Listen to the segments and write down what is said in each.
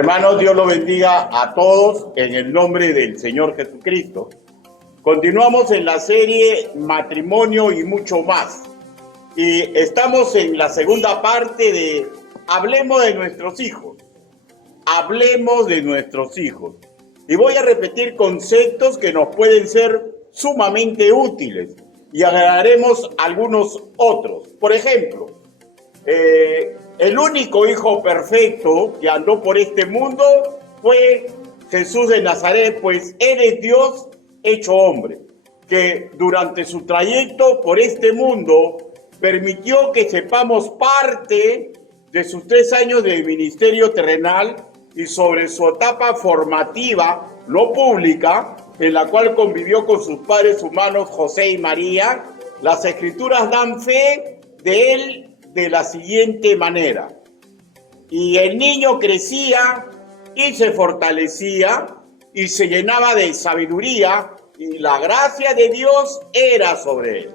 Hermanos, Dios los bendiga a todos en el nombre del Señor Jesucristo. Continuamos en la serie Matrimonio y mucho más. Y estamos en la segunda parte de Hablemos de nuestros hijos. Hablemos de nuestros hijos. Y voy a repetir conceptos que nos pueden ser sumamente útiles. Y agregaremos algunos otros. Por ejemplo, el único hijo perfecto que andó por este mundo fue Jesús de Nazaret, pues Él es Dios hecho hombre, que durante su trayecto por este mundo permitió que sepamos parte de sus 3 años de ministerio terrenal y sobre su etapa formativa, no pública, en la cual convivió con sus padres humanos José y María. Las Escrituras dan fe de él de la siguiente manera: y el niño crecía y se fortalecía y se llenaba de sabiduría, y la gracia de Dios era sobre él.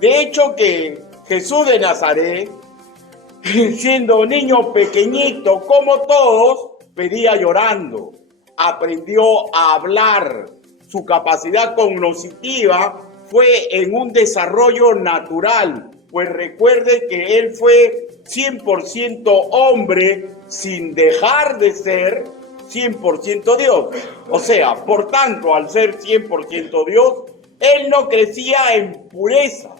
De hecho, que Jesús de Nazaret, siendo niño pequeñito como todos, pedía llorando, aprendió a hablar. Su capacidad cognitiva fue en un desarrollo natural, pues recuerde que él fue 100% hombre sin dejar de ser 100% Dios. O sea, por tanto, al ser 100% Dios, él no crecía en pureza,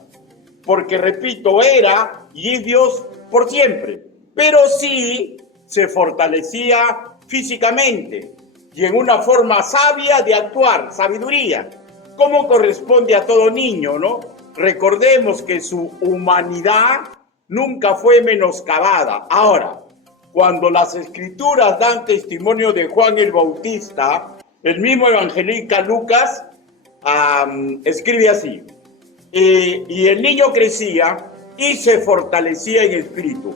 porque, repito, era y es Dios por siempre, pero sí se fortalecía físicamente y en una forma sabia de actuar, sabiduría, como corresponde a todo niño, ¿no? Recordemos que su humanidad nunca fue menoscabada. Ahora, cuando las Escrituras dan testimonio de Juan el Bautista, el mismo evangelista Lucas escribe así: y el niño crecía y se fortalecía en espíritu.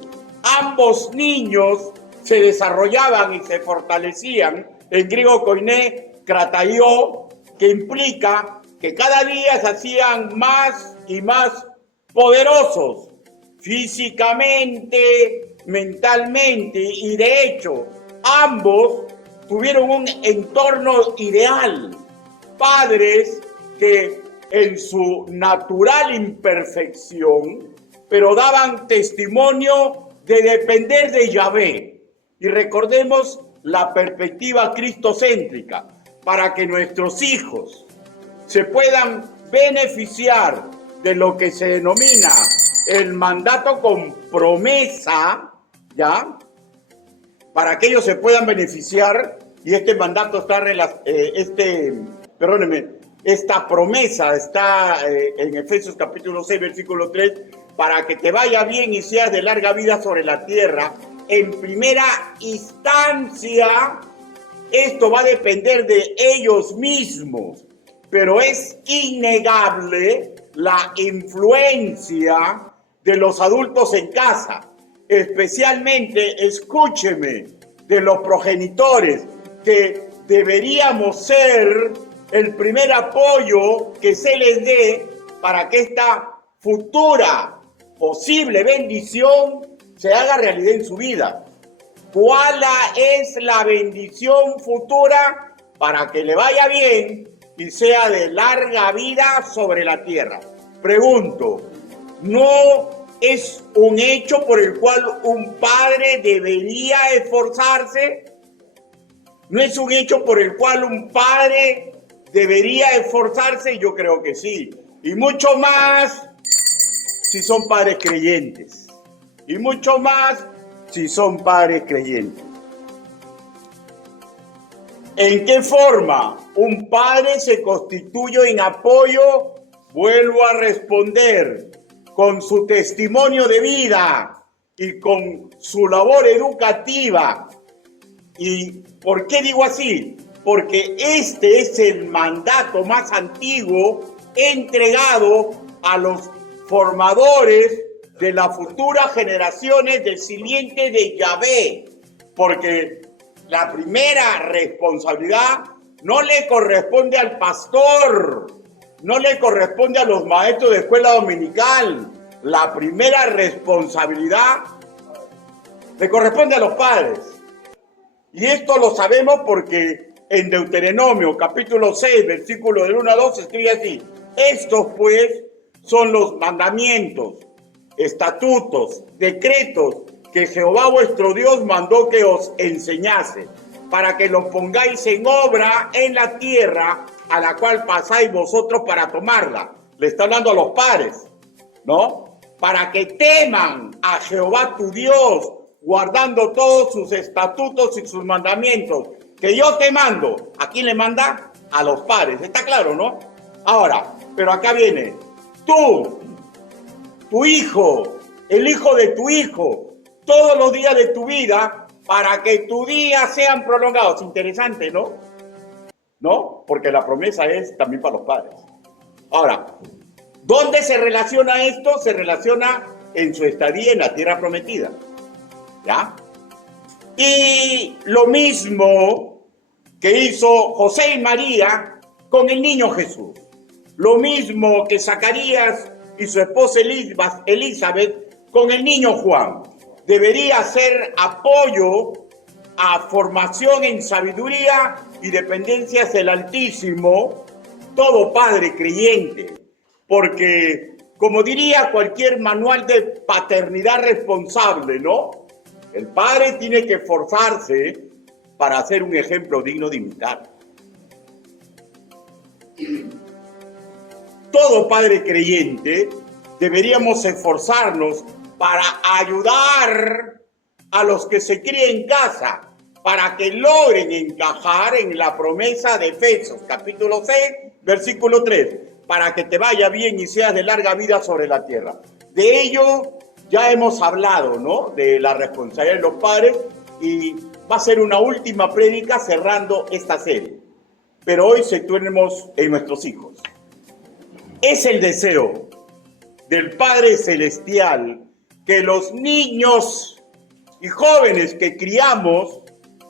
Ambos niños se desarrollaban y se fortalecían, en griego koiné, krataió, que implica que cada día se hacían más y más poderosos, físicamente, mentalmente, y de hecho, ambos tuvieron un entorno ideal. Padres que en su natural imperfección, pero daban testimonio de depender de Yahvé. Y recordemos la perspectiva cristocéntrica, para que nuestros hijos se puedan beneficiar de lo que se denomina el mandato con promesa, ¿ya? Para que ellos se puedan beneficiar, y este mandato está, esta promesa está en Efesios capítulo 6, versículo 3, para que te vaya bien y seas de larga vida sobre la tierra. En primera instancia, esto va a depender de ellos mismos, pero es innegable la influencia de los adultos en casa, especialmente, escúcheme, de los progenitores, que deberíamos ser el primer apoyo que se les dé para que esta futura posible bendición se haga realidad en su vida. ¿Cuál es la bendición futura? Para que le vaya bien y sea de larga vida sobre la tierra. Pregunto, ¿no es un hecho por el cual un padre debería esforzarse? ¿No es un hecho por el cual un padre debería esforzarse? Yo creo que sí. Y mucho más si son padres creyentes. Y mucho más si son padres creyentes. ¿En qué forma un padre se constituye en apoyo? Vuelvo a responder: con su testimonio de vida y con su labor educativa. ¿Y por qué digo así? Porque este es el mandato más antiguo entregado a los formadores de las futuras generaciones de simiente de Yahvé. Porque la primera responsabilidad no le corresponde al pastor, no le corresponde a los maestros de escuela dominical. La primera responsabilidad le corresponde a los padres. Y esto lo sabemos porque en Deuteronomio, capítulo 6, versículo del 1 a 2, escribe así: estos pues son los mandamientos, estatutos, decretos que Jehová vuestro Dios mandó que os enseñase, para que los pongáis en obra en la tierra a la cual pasáis vosotros para tomarla. Le está hablando a los padres, ¿no? Para que teman a Jehová tu Dios, guardando todos sus estatutos y sus mandamientos, que yo te mando. ¿A quién le manda? A los padres. ¿Está claro, no? Ahora, pero acá viene, tú, tu hijo, el hijo de tu hijo, todos los días de tu vida, para que tus días sean prolongados. Interesante, ¿no? ¿No? Porque la promesa es también para los padres. Ahora, ¿dónde se relaciona esto? Se relaciona en su estadía en la tierra prometida. ¿Ya? Y lo mismo que hizo José y María con el niño Jesús. Lo mismo que Zacarías y su esposa Elizabeth con el niño Juan. Debería ser apoyo a formación en sabiduría y dependencias del Altísimo, todo padre creyente. Porque, como diría cualquier manual de paternidad responsable, ¿no? El padre tiene que esforzarse para ser un ejemplo digno de imitar. Todo padre creyente deberíamos esforzarnos para ayudar a los que se crían en casa, para que logren encajar en la promesa de Efesios, capítulo 6, versículo 3, para que te vaya bien y seas de larga vida sobre la tierra. De ello ya hemos hablado, ¿no? De la responsabilidad de los padres, y va a ser una última prédica cerrando esta serie. Pero hoy centremos en nuestros hijos. Es el deseo del Padre Celestial que los niños y jóvenes que criamos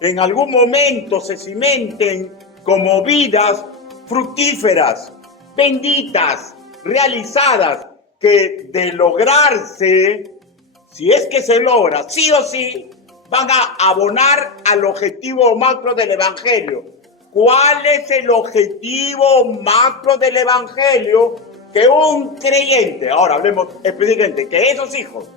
en algún momento se cimenten como vidas fructíferas, benditas, realizadas, que de lograrse, si es que se logra, sí o sí, van a abonar al objetivo macro del Evangelio. ¿Cuál es el objetivo macro del Evangelio? Que un creyente, ahora hablemos específicamente, que esos hijos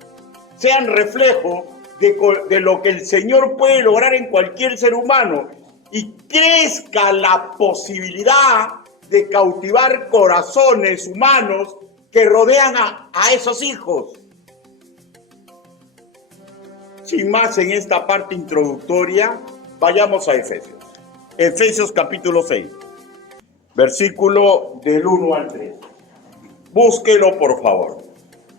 sean reflejo de lo que el Señor puede lograr en cualquier ser humano y crezca la posibilidad de cautivar corazones humanos que rodean a esos hijos. Sin más en esta parte introductoria, vayamos a Efesios. Efesios capítulo 6, versículo del 1 al 3. Búsquelo, por favor.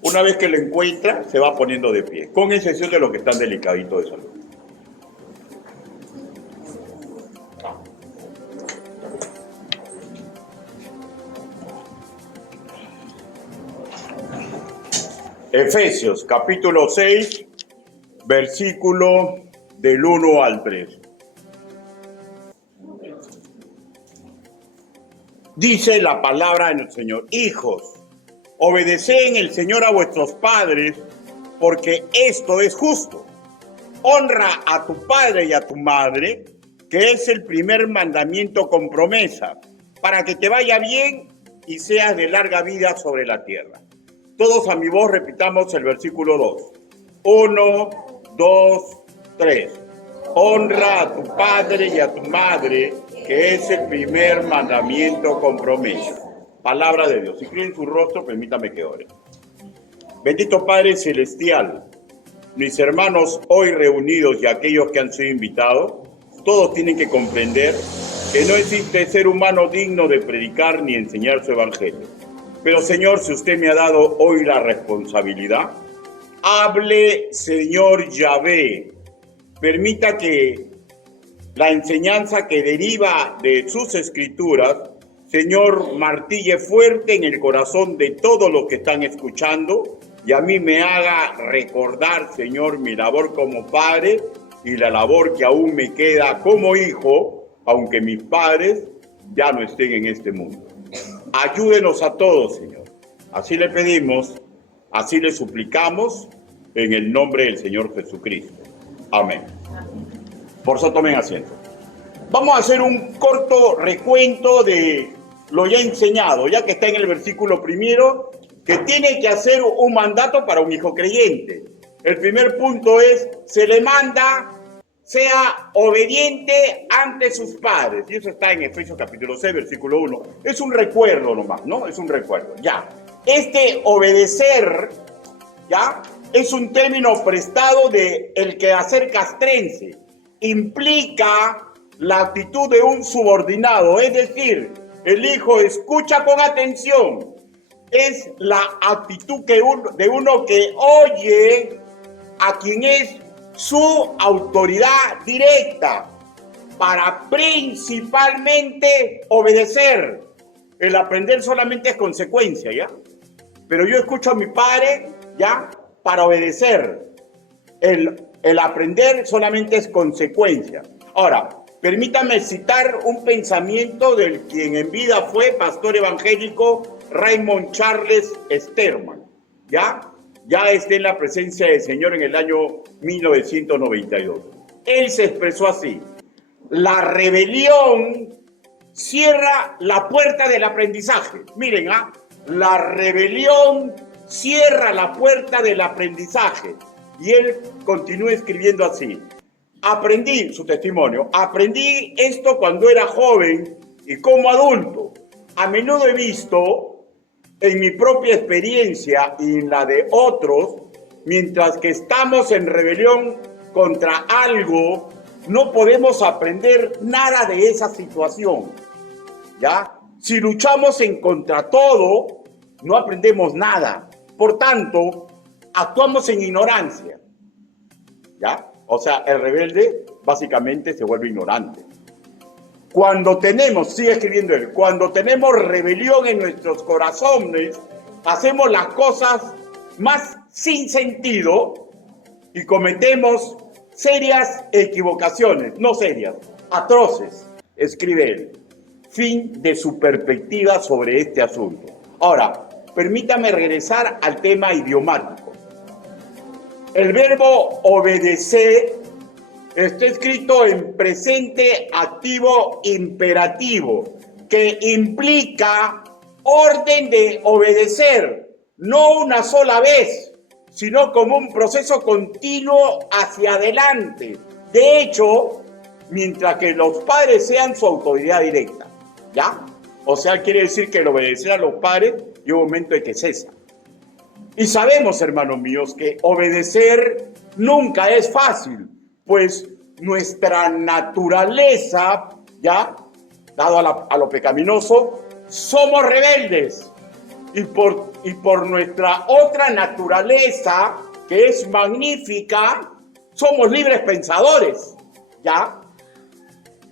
Una vez que lo encuentra, se va poniendo de pie, con excepción de los que están delicaditos de salud. Efesios capítulo 6, versículo del 1 al 3. Dice la palabra del Señor: hijos, obedeced en el Señor a vuestros padres, porque esto es justo. Honra a tu padre y a tu madre, que es el primer mandamiento con promesa, para que te vaya bien y seas de larga vida sobre la tierra. Todos a mi voz repitamos el versículo 2. 1, 2, 3. Honra a tu padre y a tu madre, que es el primer mandamiento con promesa. Palabra de Dios. Si creen su rostro, permítame que ore. Bendito Padre Celestial, mis hermanos hoy reunidos y aquellos que han sido invitados, todos tienen que comprender que no existe ser humano digno de predicar ni enseñar su evangelio. Pero Señor, si usted me ha dado hoy la responsabilidad, hable, Señor Yahvé. Permita que la enseñanza que deriva de sus escrituras, Señor, martille fuerte en el corazón de todos los que están escuchando, y a mí me haga recordar, Señor, mi labor como padre y la labor que aún me queda como hijo, aunque mis padres ya no estén en este mundo. Ayúdenos a todos, Señor. Así le pedimos, así le suplicamos, en el nombre del Señor Jesucristo. Amén. Por eso tomen asiento. Vamos a hacer un corto recuento de lo ya enseñado, ya que está en el versículo primero, que tiene que hacer un mandato para un hijo creyente. El primer punto es, se le manda, sea obediente ante sus padres. Y eso está en Efesios capítulo 6, versículo 1. Es un recuerdo nomás, ¿no? Es un recuerdo, ya. Este obedecer, ya, es un término prestado de el quehacer castrense. Implica la actitud de un subordinado, es decir, el hijo escucha con atención. Es la actitud de uno que oye a quien es su autoridad directa para principalmente obedecer. El aprender solamente es consecuencia, ¿ya? Pero yo escucho a mi padre, ¿ya? Para obedecer. El aprender solamente es consecuencia. Ahora, permítame citar un pensamiento del quien en vida fue pastor evangélico Raymond Charles Sterman, ¿ya? Ya está en la presencia del Señor en el año 1992. Él se expresó así: la rebelión cierra la puerta del aprendizaje. Miren, la rebelión cierra la puerta del aprendizaje. Y él continúa escribiendo así: aprendí, su testimonio, aprendí esto cuando era joven y como adulto. A menudo he visto en mi propia experiencia y en la de otros, mientras que estamos en rebelión contra algo, no podemos aprender nada de esa situación, ¿ya? Si luchamos en contra todo, no aprendemos nada. Por tanto, actuamos en ignorancia, ¿ya? O sea, el rebelde básicamente se vuelve ignorante. Cuando tenemos, sigue escribiendo él, cuando tenemos rebelión en nuestros corazones, hacemos las cosas más sin sentido y cometemos serias equivocaciones, no serias, atroces, escribe él. Fin de su perspectiva sobre este asunto. Ahora, permítame regresar al tema idiomático. El verbo obedecer está escrito en presente activo imperativo, que implica orden de obedecer, no una sola vez, sino como un proceso continuo hacia adelante. De hecho, mientras que los padres sean su autoridad directa, ¿ya? O sea, quiere decir que el obedecer a los padres llega un momento en que cesa. Y sabemos, hermanos míos, que obedecer nunca es fácil, pues nuestra naturaleza, ya, dado a lo pecaminoso, somos rebeldes. Y por nuestra otra naturaleza, que es magnífica, somos libres pensadores, ¿ya?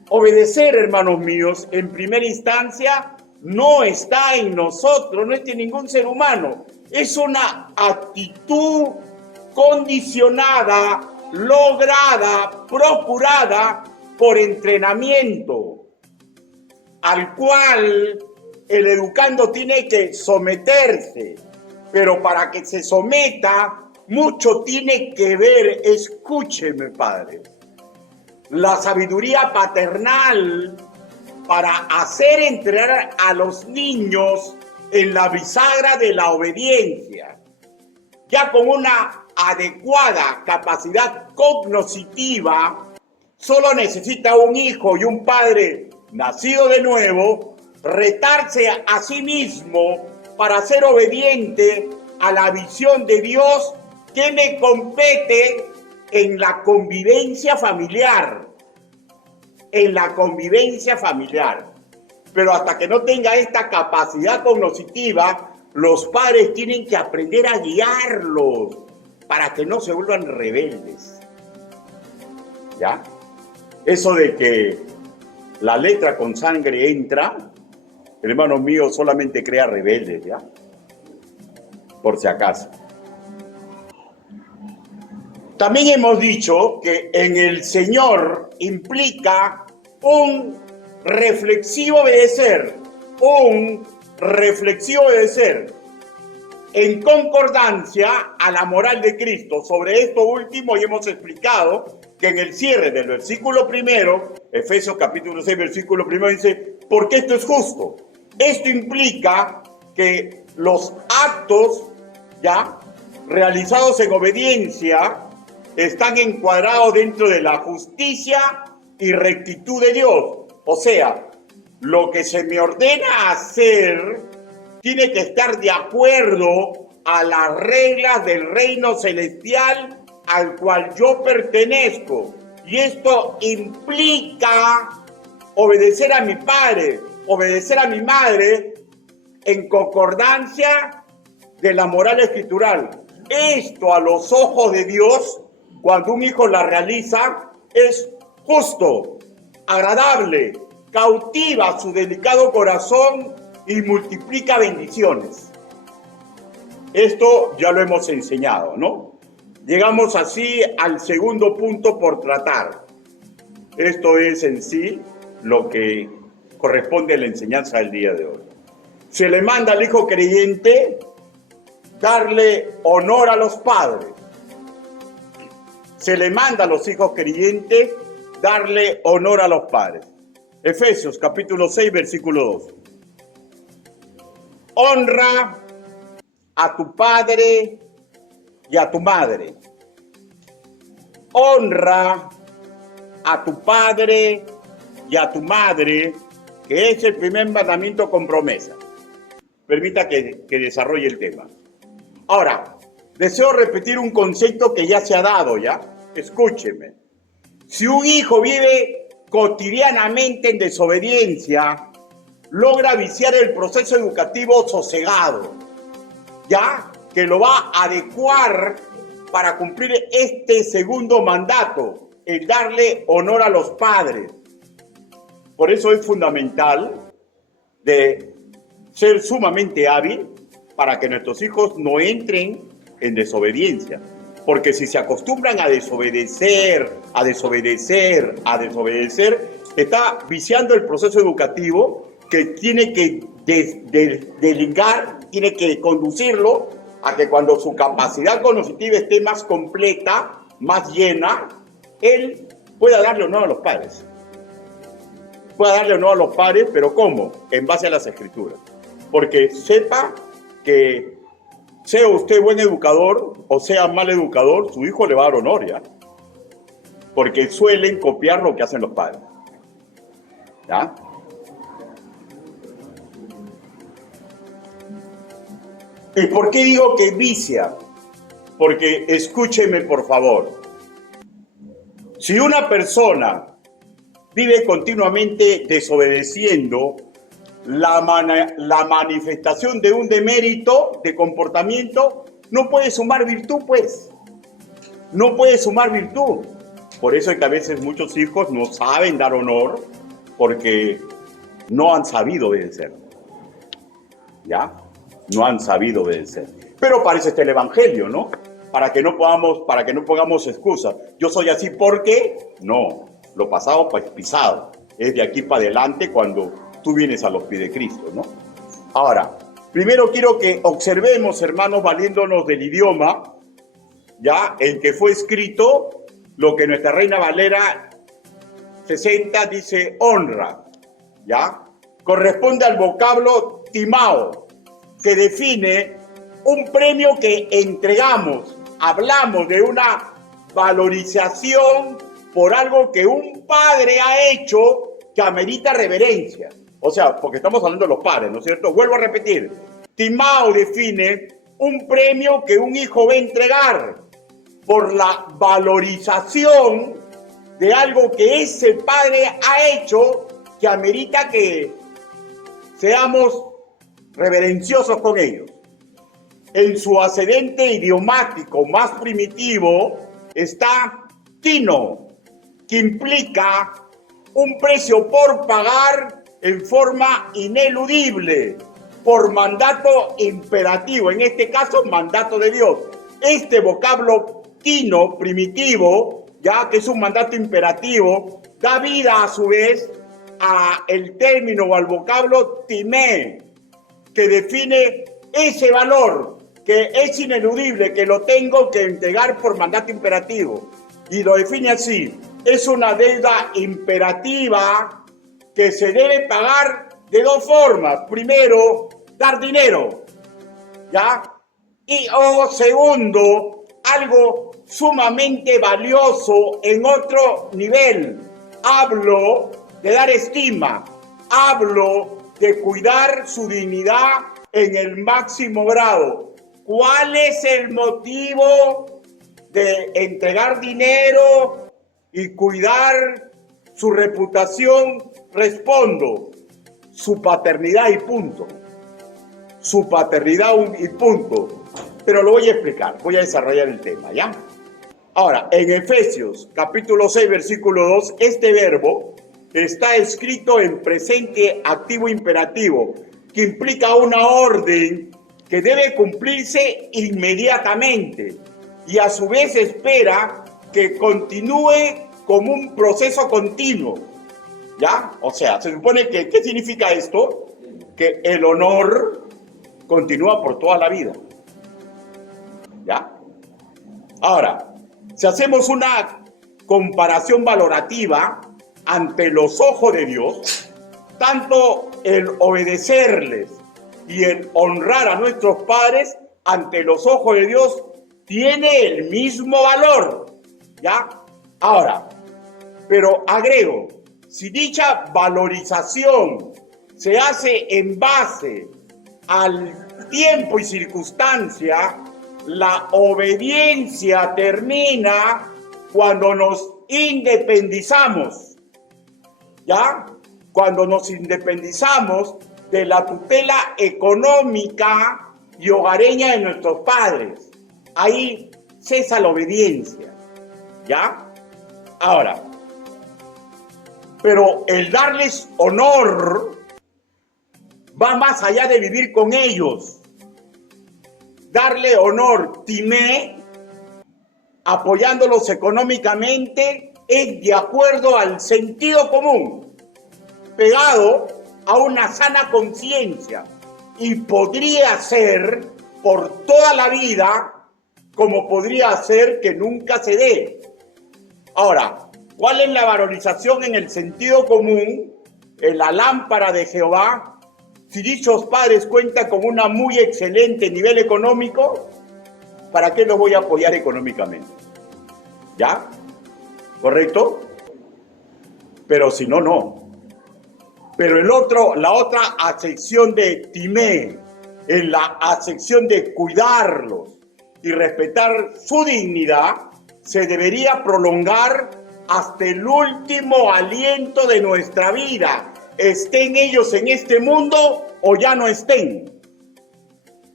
Obedecer, hermanos míos, en primera instancia, no está en nosotros, no está en ningún ser humano. Es una actitud condicionada, lograda, procurada por entrenamiento, al cual el educando tiene que someterse, pero para que se someta, mucho tiene que ver, escúcheme, padre, la sabiduría paternal para hacer entrar a los niños en la bisagra de la obediencia, ya con una adecuada capacidad cognitiva. Solo necesita un hijo y un padre nacido de nuevo retarse a sí mismo para ser obediente a la visión de Dios que me compete en la convivencia familiar. En la convivencia familiar. Pero hasta que no tenga esta capacidad cognitiva, los padres tienen que aprender a guiarlos para que no se vuelvan rebeldes. ¿Ya? Eso de que la letra con sangre entra, hermano mío, solamente crea rebeldes, ¿ya? Por si acaso. También hemos dicho que en el Señor implica un reflexivo obedecer, en concordancia a la moral de Cristo. Sobre esto último, y hemos explicado que en el cierre del versículo primero, Efesios capítulo 6, versículo primero, dice, porque esto es justo. Esto implica que los actos ya realizados en obediencia están encuadrados dentro de la justicia y rectitud de Dios. O sea, lo que se me ordena hacer tiene que estar de acuerdo a las reglas del reino celestial al cual yo pertenezco. Y esto implica obedecer a mi padre, obedecer a mi madre en concordancia de la moral escritural. Esto a los ojos de Dios, cuando un hijo la realiza, es justo, agradable, cautiva su delicado corazón y multiplica bendiciones. Esto ya lo hemos enseñado, ¿no? Llegamos así al segundo punto por tratar. Esto es en sí lo que corresponde a la enseñanza del día de hoy. Se le manda al hijo creyente darle honor a los padres. Se le manda a los hijos creyentes darle honor a los padres. Efesios capítulo 6, versículo 2. Honra a tu padre y a tu madre. Honra a tu padre y a tu madre, que es el primer mandamiento con promesa. Permita que desarrolle el tema. Ahora, deseo repetir un concepto que ya se ha dado, ¿ya? Escúcheme. Si un hijo vive cotidianamente en desobediencia, logra viciar el proceso educativo sosegado, ¿ya? Que lo va a adecuar para cumplir este segundo mandato, el darle honor a los padres. Por eso es fundamental de ser sumamente hábil para que nuestros hijos no entren en desobediencia. Porque si se acostumbran a desobedecer, está viciando el proceso educativo que tiene que delegar, tiene que conducirlo a que cuando su capacidad cognitiva esté más completa, más llena, él pueda darle honor a los padres. Pueda darle honor a los padres, pero ¿cómo? En base a las escrituras. Porque sepa que sea usted buen educador o sea mal educador, su hijo le va a dar honor, ¿ya? Porque suelen copiar lo que hacen los padres, ¿ya? ¿Y por qué digo que vicia? Porque escúcheme, por favor. Si una persona vive continuamente desobedeciendo, la manifestación de un demérito de comportamiento no puede sumar virtud, pues. No puede sumar virtud. Por eso es que a veces muchos hijos no saben dar honor porque no han sabido obedecer. ¿Ya? No han sabido obedecer. Pero para eso está el evangelio, ¿no? Para que no pongamos excusas. Yo soy así porque no. Lo pasado pues pisado. Es de aquí para adelante cuando tú vienes a los pies de Cristo, ¿no? Ahora, primero quiero que observemos, hermanos, valiéndonos del idioma, ya, en que fue escrito lo que nuestra Reina Valera 60 dice honra, ¿ya? Corresponde al vocablo timao, que define un premio que entregamos. Hablamos de una valorización por algo que un padre ha hecho que amerita reverencia. O sea, porque estamos hablando de los padres, ¿no es cierto? Vuelvo a repetir. Timao define un premio que un hijo va a entregar por la valorización de algo que ese padre ha hecho que amerita que seamos reverenciosos con ellos. En su ascendente idiomático más primitivo está tino, que implica un precio por pagar en forma ineludible, por mandato imperativo, en este caso mandato de Dios. Este vocablo tino primitivo, ya que es un mandato imperativo, da vida a su vez a el término o al vocablo timé, que define ese valor que es ineludible, que lo tengo que entregar por mandato imperativo. Y lo define así: es una deuda imperativa que se debe pagar de dos formas. Primero, dar dinero, ¿ya? Y segundo, algo sumamente valioso en otro nivel. Hablo de dar estima, hablo de cuidar su dignidad en el máximo grado. ¿Cuál es el motivo de entregar dinero y cuidar su reputación? Respondo: su paternidad y punto. Su paternidad y punto. Pero lo voy a explicar, voy a desarrollar el tema, ¿ya? Ahora, en Efesios capítulo 6, versículo 2, este verbo está escrito en presente activo imperativo, que implica una orden que debe cumplirse inmediatamente y a su vez espera que continúe como un proceso continuo, ¿ya? O sea, se supone que, ¿qué significa esto? Que el honor continúa por toda la vida, ¿ya? Ahora, si hacemos una comparación valorativa ante los ojos de Dios, tanto el obedecerles y el honrar a nuestros padres ante los ojos de Dios tiene el mismo valor, ¿ya? Ahora, pero agrego, si dicha valorización se hace en base al tiempo y circunstancia, la obediencia termina cuando nos independizamos, ¿ya? Cuando nos independizamos de la tutela económica y hogareña de nuestros padres. Ahí cesa la obediencia, ¿ya? Ahora, pero el darles honor va más allá de vivir con ellos. Darle honor, timé, apoyándolos económicamente, es de acuerdo al sentido común, pegado a una sana conciencia, y podría ser por toda la vida, como podría ser que nunca se dé. Ahora, ¿cuál es la valorización en el sentido común? En la lámpara de Jehová. Si dichos padres cuentan con un muy excelente nivel económico, ¿para qué los voy a apoyar económicamente? ¿Ya? ¿Correcto? Pero si no, no. Pero la otra acepción de timé, en la acepción de cuidarlos y respetar su dignidad, se debería prolongar hasta el último aliento de nuestra vida, estén ellos en este mundo o ya no estén.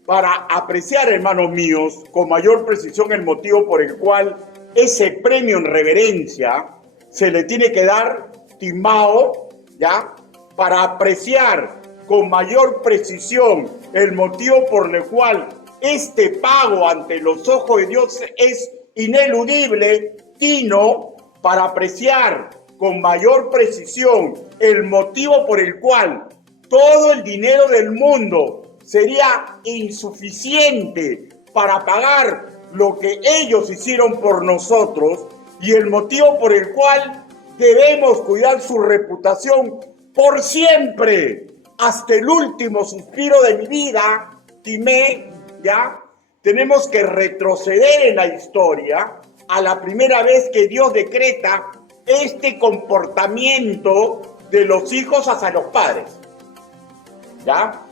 Para apreciar, hermanos míos, con mayor precisión el motivo por el cual ese premio en reverencia se le tiene que dar timao, ¿ya? Para apreciar con mayor precisión el motivo por el cual este pago ante los ojos de Dios es ineludible, tino, para apreciar con mayor precisión el motivo por el cual todo el dinero del mundo sería insuficiente para pagar lo que ellos hicieron por nosotros, y el motivo por el cual debemos cuidar su reputación por siempre, hasta el último suspiro de mi vida, timé, ¿ya? Tenemos que retroceder en la historia a la primera vez que Dios decreta este comportamiento de los hijos hacia los padres, ¿ya?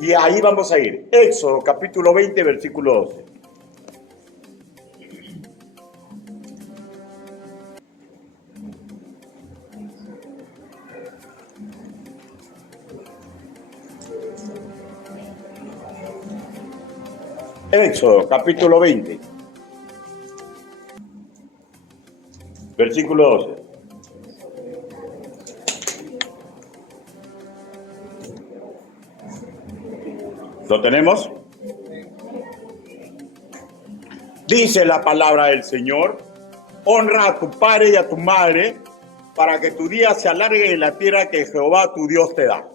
Y ahí vamos a ir. Éxodo capítulo 20, versículo 12. Éxodo capítulo 20, versículo 12. ¿Lo tenemos? Dice la palabra del Señor: honra a tu padre y a tu madre, para que tu día se alargue en la tierra que Jehová tu Dios te da.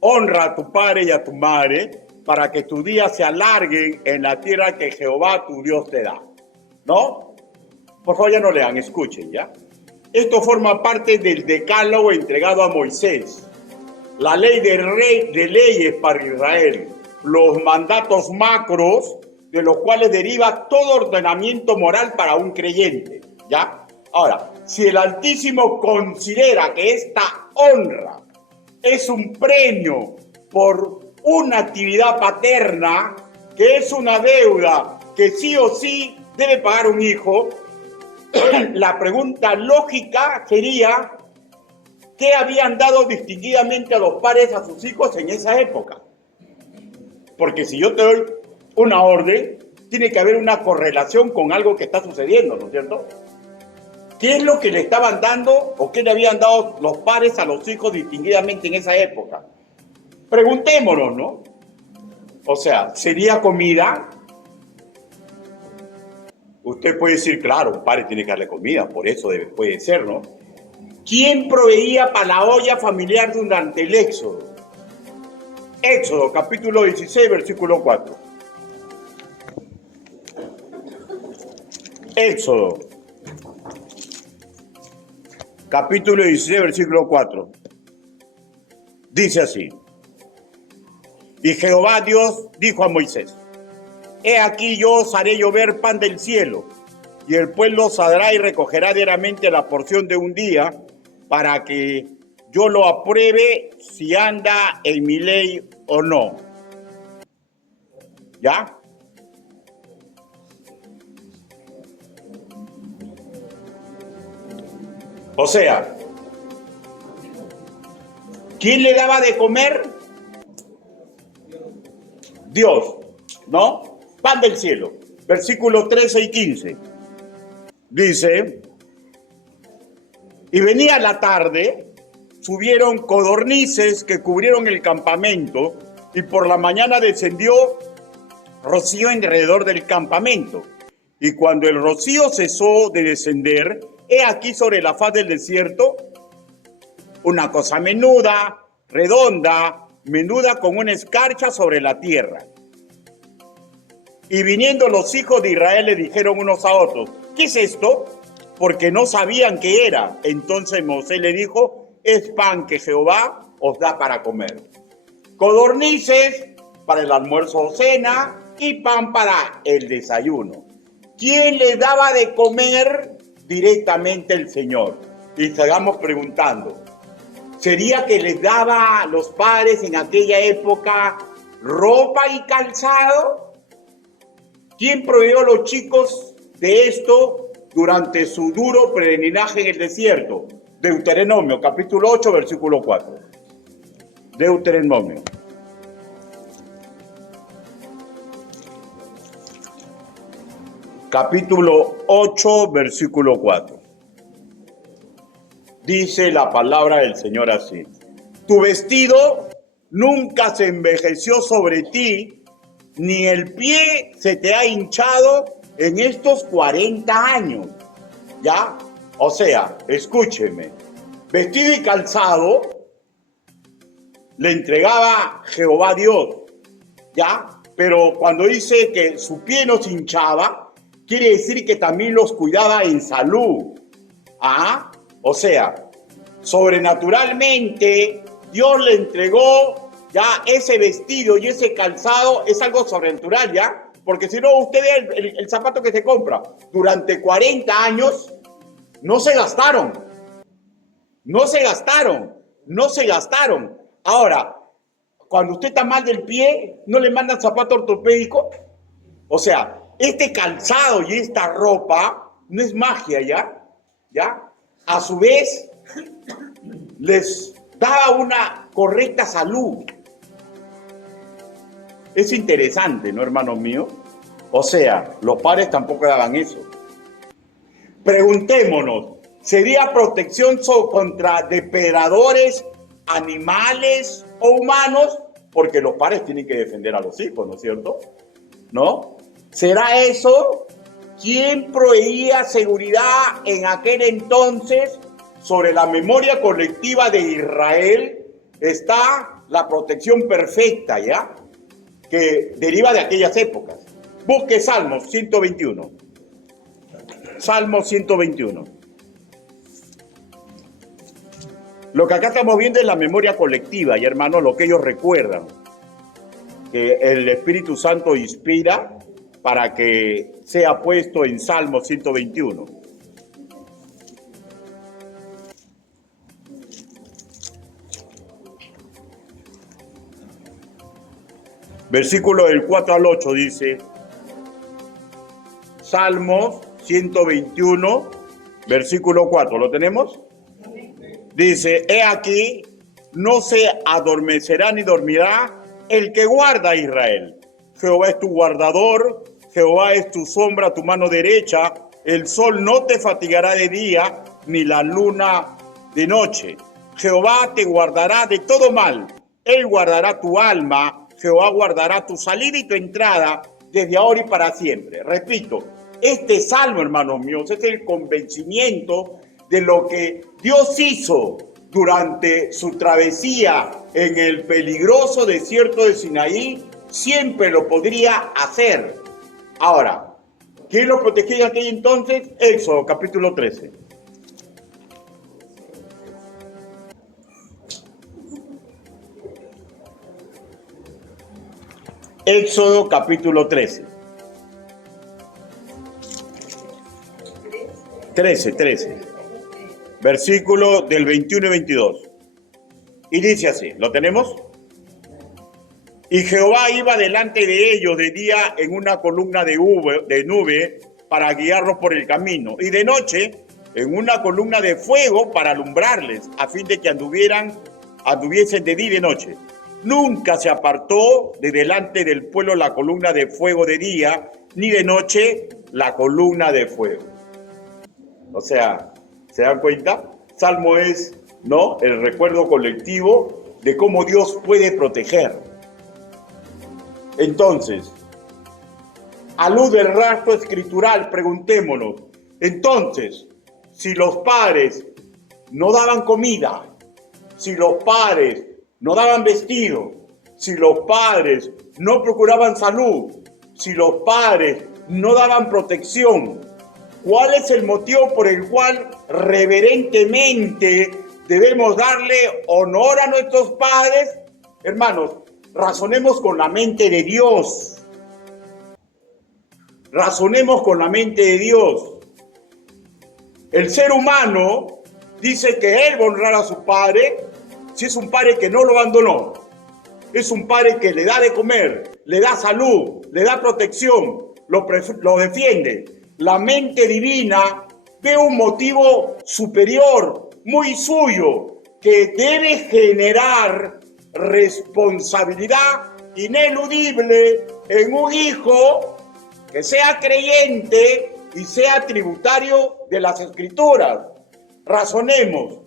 Honra a tu padre y a tu madre, para que tus días se alarguen en la tierra que Jehová tu Dios te da. ¿No? Por favor, ya no lean, escuchen, ¿ya? Esto forma parte del decálogo entregado a Moisés, la ley de leyes para Israel, los mandatos macros de los cuales deriva todo ordenamiento moral para un creyente, ¿ya? Ahora, si el Altísimo considera que esta honra es un premio por una actividad paterna, que es una deuda que sí o sí debe pagar un hijo, la pregunta lógica sería, ¿qué habían dado distinguidamente a los padres a sus hijos en esa época? Porque si yo te doy una orden, tiene que haber una correlación con algo que está sucediendo, ¿no es cierto? ¿Qué es lo que le estaban dando o qué le habían dado los padres a los hijos distinguidamente en esa época? Preguntémonos, ¿no? O sea, ¿sería comida? Usted puede decir, claro, un padre tiene que darle comida, por eso puede ser, ¿no? ¿Quién proveía para la olla familiar durante el Éxodo? Éxodo, capítulo 16, versículo 4. Éxodo, capítulo 16, versículo 4. Dice así. Y Jehová Dios dijo a Moisés, he aquí yo os haré llover pan del cielo, y el pueblo saldrá y recogerá diariamente la porción de un día, para que yo lo apruebe si anda en mi ley o no. ¿Ya? O sea, ¿quién le daba de comer? Dios, ¿no? Pan del cielo, versículos 13 y 15. Dice, y venía la tarde, subieron codornices que cubrieron el campamento, y por la mañana descendió rocío alrededor del campamento. Y cuando el rocío cesó de descender, he aquí sobre la faz del desierto una cosa menuda, redonda, menuda como una escarcha sobre la tierra. Y viniendo los hijos de Israel le dijeron unos a otros, ¿qué es esto? Porque no sabían qué era. Entonces Moisés le dijo, es pan que Jehová os da para comer. Codornices para el almuerzo o cena y pan para el desayuno. ¿Quién le daba de comer? Directamente el Señor. Y sigamos preguntando, ¿sería que les daba a los padres en aquella época ropa y calzado? ¿Quién proveyó a los chicos de esto durante su duro peregrinaje en el desierto? Deuteronomio, capítulo 8, versículo 4. Deuteronomio. Capítulo 8, versículo 4. Dice la palabra del Señor así. Tu vestido nunca se envejeció sobre ti, ni el pie se te ha hinchado en estos 40 años. ¿Ya? O sea, escúcheme. Vestido y calzado le entregaba Jehová Dios. ¿Ya? Pero cuando dice que su pie no se hinchaba, quiere decir que también los cuidaba en salud. ¿Ah? O sea, sobrenaturalmente Dios le entregó ya ese vestido y ese calzado, es algo sobrenatural, ¿ya? Porque si no, usted ve el zapato que se compra durante 40 años, no se gastaron. No se gastaron. No se gastaron. Ahora, cuando usted está mal del pie, ¿no le mandan zapato ortopédico? O sea, este calzado y esta ropa no es magia, ¿ya? ¿Ya? A su vez, les daba una correcta salud. Es interesante, ¿no, hermanos míos? O sea, los padres tampoco daban eso. Preguntémonos, ¿sería protección contra depredadores, animales o humanos? Porque los padres tienen que defender a los hijos, ¿no es cierto? ¿No? ¿Será eso? ¿Quién proveía seguridad en aquel entonces? Sobre la memoria colectiva de Israel está la protección perfecta, ¿ya? que deriva de aquellas épocas. Busque Salmos 121. Salmo 121. Lo que acá estamos viendo es la memoria colectiva, y hermanos, lo que ellos recuerdan, que el Espíritu Santo inspira para que sea puesto en Salmo 121. Versículo del 4 al 8 dice, Salmos 121, versículo 4, ¿lo tenemos? Dice, he aquí, no se adormecerá ni dormirá el que guarda a Israel. Jehová es tu guardador, Jehová es tu sombra, tu mano derecha. El sol no te fatigará de día, ni la luna de noche. Jehová te guardará de todo mal. Él guardará tu alma. Jehová guardará tu salida y tu entrada desde ahora y para siempre. Repito, este salmo, hermanos míos, es el convencimiento de lo que Dios hizo durante su travesía en el peligroso desierto de Sinaí. Siempre lo podría hacer. Ahora, ¿quién lo protegía en aquel entonces? Éxodo, capítulo 13. Éxodo, capítulo 13. 13. Versículo del 21 y 22. Y dice así, ¿lo tenemos? Y Jehová iba delante de ellos de día en una columna de nube para guiarlos por el camino, y de noche en una columna de fuego para alumbrarles, a fin de que anduviesen de día y de noche. Nunca se apartó de delante del pueblo la columna de fuego de día, ni de noche la columna de fuego. O sea, ¿se dan cuenta? Salmo es, ¿no?, el recuerdo colectivo de cómo Dios puede proteger. Entonces, a luz del rastro escritural, preguntémonos, entonces, si los padres no daban comida, si los padres no daban vestido, si los padres no procuraban salud, si los padres no daban protección, ¿cuál es el motivo por el cual reverentemente debemos darle honor a nuestros padres? Hermanos, razonemos con la mente de Dios. Razonemos con la mente de Dios. El ser humano dice que él va a honrar a su padre si es un padre que no lo abandonó. Es un padre que le da de comer, le da salud, le da protección, lo defiende. La mente divina ve un motivo superior, muy suyo, que debe generar responsabilidad ineludible en un hijo que sea creyente y sea tributario de las Escrituras. Razonemos,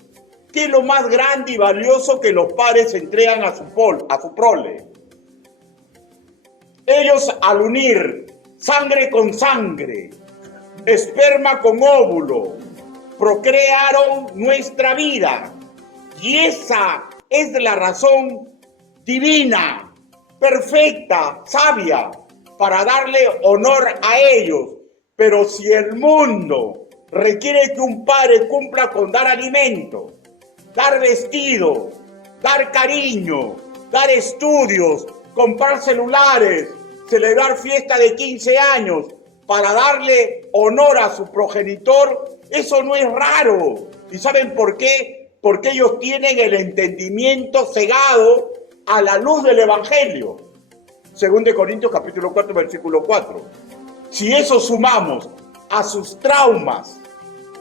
¿qué es lo más grande y valioso que los padres entregan a su prole? Ellos, al unir sangre con sangre, esperma con óvulo, procrearon nuestra vida, y esa es la razón divina, perfecta, sabia, para darle honor a ellos. Pero si el mundo requiere que un padre cumpla con dar alimento, dar vestido, dar cariño, dar estudios, comprar celulares, celebrar fiesta de 15 años, para darle honor a su progenitor, eso no es raro. ¿Y saben por qué? Porque ellos tienen el entendimiento cegado a la luz del Evangelio. 2 Corintios capítulo 4, versículo 4. Si eso sumamos a sus traumas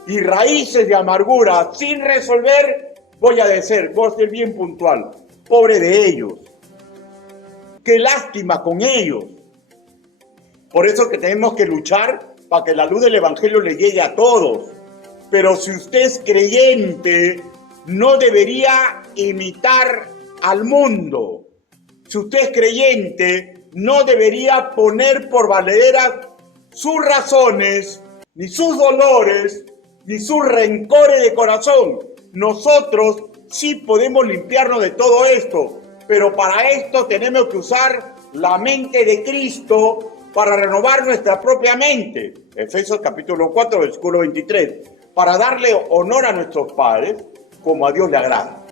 y raíces de amargura sin resolver, voy a ser bien puntual, pobre de ellos. Qué lástima con ellos. Por eso que tenemos que luchar para que la luz del Evangelio le llegue a todos. Pero si usted es creyente, no debería imitar al mundo. Si usted es creyente, no debería poner por valederas sus razones, ni sus dolores, ni sus rencores de corazón. Nosotros sí podemos limpiarnos de todo esto, pero para esto tenemos que usar la mente de Cristo para renovar nuestra propia mente. Efesios capítulo 4, versículo 23. Para darle honor a nuestros padres como a Dios le agrada.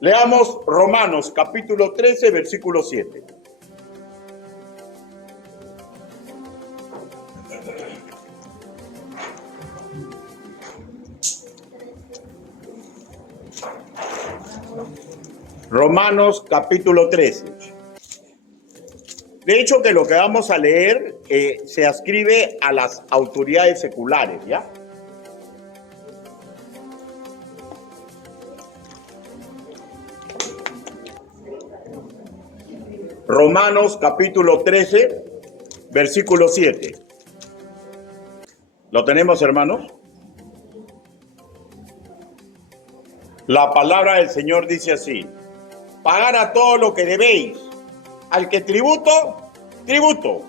Leamos Romanos capítulo 13, versículo 7. Romanos capítulo 13. De hecho, que lo que vamos a leer se ascribe a las autoridades seculares, ¿ya? Romanos capítulo 13, versículo 7. ¿Lo tenemos, hermanos? La palabra del Señor dice así: pagar a todo lo que debéis, al que tributo, tributo,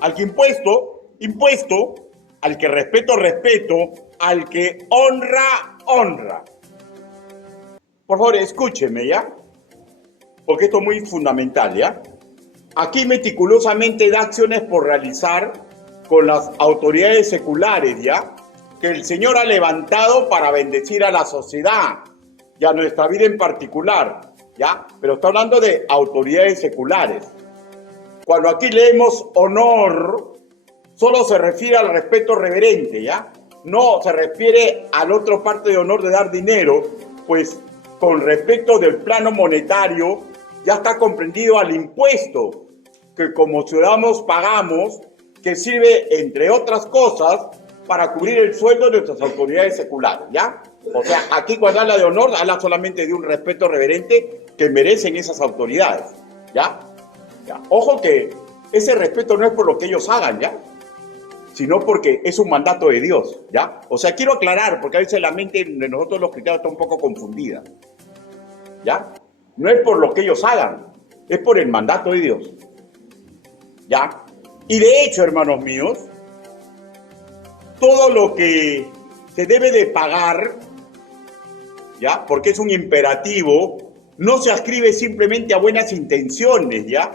al que impuesto, impuesto, al que respeto, respeto, al que honra, honra. Por favor, escúcheme, ¿ya? Porque esto es muy fundamental, ¿ya? Aquí meticulosamente da acciones por realizar con las autoridades seculares, ¿ya? Que el Señor ha levantado para bendecir a la sociedad y a nuestra vida en particular, ¿ya? Pero está hablando de autoridades seculares. Cuando aquí leemos honor, solo se refiere al respeto reverente, ¿ya? No se refiere a la otra parte de honor de dar dinero, pues con respecto del plano monetario ya está comprendido al impuesto que como ciudadanos pagamos, que sirve, entre otras cosas, para cubrir el sueldo de nuestras autoridades seculares, ¿ya? O sea, aquí cuando habla de honor, habla solamente de un respeto reverente que merecen esas autoridades, ¿ya? ¿Ya? Ojo que ese respeto no es por lo que ellos hagan, ¿ya? Sino porque es un mandato de Dios, ¿ya? O sea, quiero aclarar, porque a veces la mente de nosotros los cristianos está un poco confundida, ¿ya? No es por lo que ellos hagan, es por el mandato de Dios, ¿ya? Y de hecho, hermanos míos, todo lo que se debe de pagar, ¿ya? Porque es un imperativo, no se ascribe simplemente a buenas intenciones, ¿ya?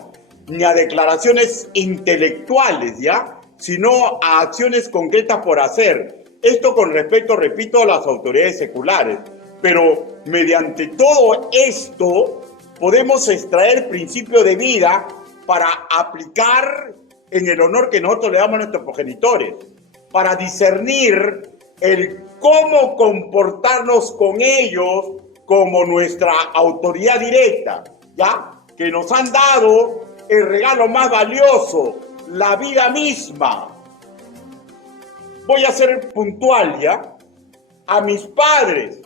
Ni a declaraciones intelectuales, ¿ya? Sino a acciones concretas por hacer. Esto con respecto, repito, a las autoridades seculares. Pero mediante todo esto podemos extraer principios de vida para aplicar en el honor que nosotros le damos a nuestros progenitores, para discernir el cómo comportarnos con ellos como nuestra autoridad directa, ¿ya? Que nos han dado el regalo más valioso, la vida misma. Voy a ser puntual, ¿ya? A mis padres,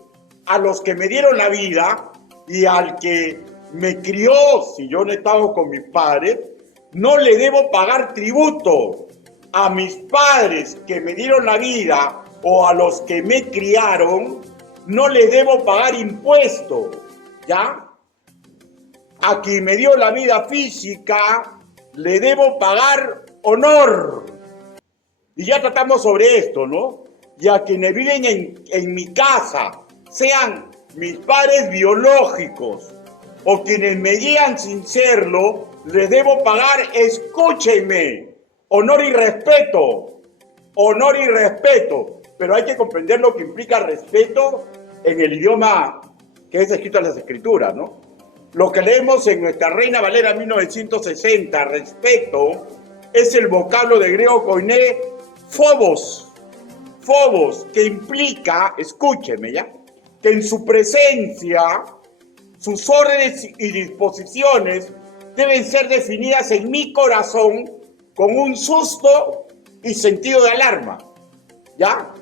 a los que me dieron la vida y al que me crió, si yo no estaba con mis padres, no le debo pagar tributo. A mis padres que me dieron la vida o a los que me criaron, no les debo pagar impuesto, ¿ya? A quien me dio la vida física, le debo pagar honor. Y ya tratamos sobre esto, ¿no? Y a quienes viven en mi casa, sean mis padres biológicos o quienes me guían sin serlo, les debo pagar, escúchenme, honor y respeto. Honor y respeto. Pero hay que comprender lo que implica respeto en el idioma que es escrito en las Escrituras, ¿no? Lo que leemos en nuestra Reina Valera 1960, respeto, es el vocablo de griego koiné, phobos. Phobos, que implica, escúcheme ya, que en su presencia, sus órdenes y disposiciones deben ser definidas en mi corazón con un susto y sentido de alarma, ¿ya?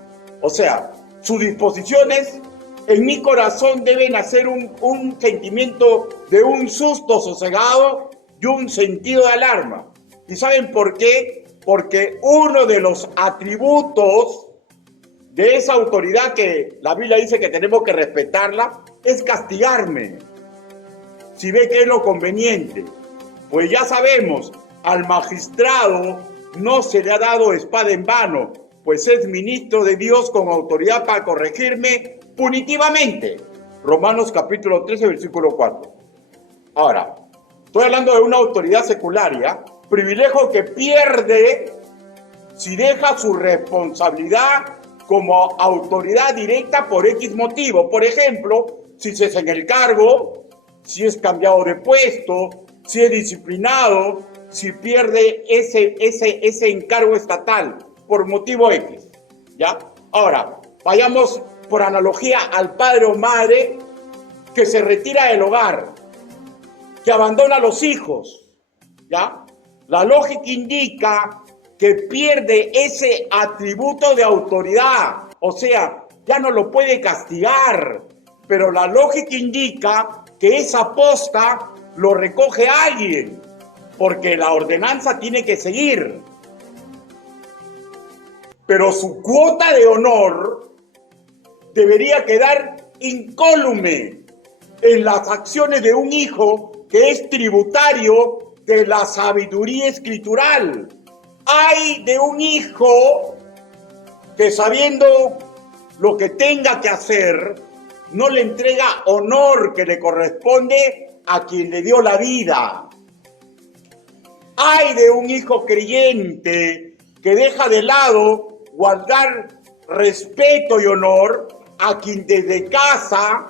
O sea, sus disposiciones en mi corazón deben hacer un sentimiento de un susto sosegado y un sentido de alarma. ¿Y saben por qué? Porque uno de los atributos de esa autoridad que la Biblia dice que tenemos que respetarla es castigarme, si ve que es lo conveniente. Pues ya sabemos, al magistrado no se le ha dado espada en vano, pues es ministro de Dios con autoridad para corregirme punitivamente. Romanos capítulo 13, versículo 4. Ahora, Estoy hablando de una autoridad secularia, privilegio que pierde si deja su responsabilidad como autoridad directa por X motivo. Por ejemplo, si cesa en el cargo, si es cambiado de puesto, si es disciplinado, si pierde ese encargo estatal por motivo X, ¿ya? Ahora, vayamos por analogía al padre o madre que se retira del hogar, que abandona a los hijos, ¿ya? La lógica indica que pierde ese atributo de autoridad, o sea, ya no lo puede castigar, pero la lógica indica que esa posta lo recoge alguien, porque la ordenanza tiene que seguir. Pero su cuota de honor debería quedar incólume en las acciones de un hijo que es tributario de la sabiduría escritural. Hay de un hijo que, sabiendo lo que tenga que hacer, no le entrega honor que le corresponde a quien le dio la vida. Hay de un hijo creyente que deja de lado guardar respeto y honor a quien desde casa